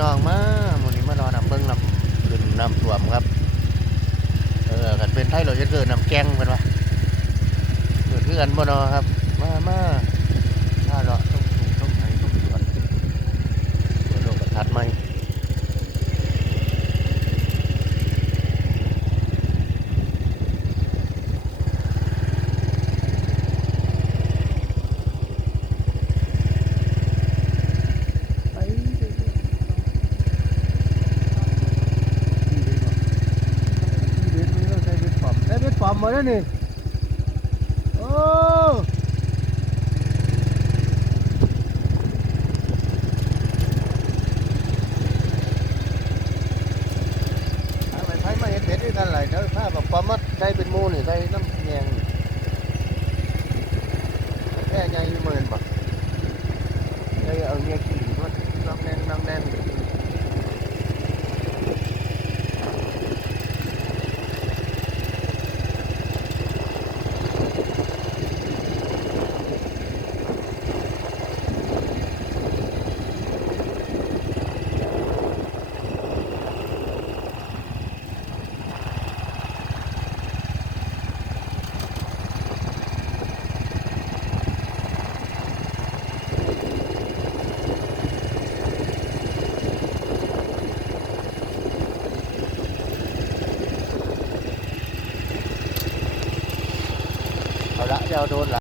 น้องมาหมื้นี้มารอน้ำเบิ่งน้ำขึ้นน้ำท่วมครับกันเป็นไทยเราจะเกิดน้ำแกงเพิ่นว่าเกิดคือกันบ่เนาะครับมาถ้าเราต้องถูกต้องไทยต้องสวนโลกทัดใหม่ปอมมาแล้วนี่โอ้ไปไทยมาเห็ดเด็ดด้วยกันเลยเด้อถ้าแบบปอมมัดได้เป็นมูนี่ได้น้ำแยงแค่ใหญ่เหมือนบ่ได้เอาเงี้ยกี่มันน้ำแน่นเอาละเดี๋ยวโดนละ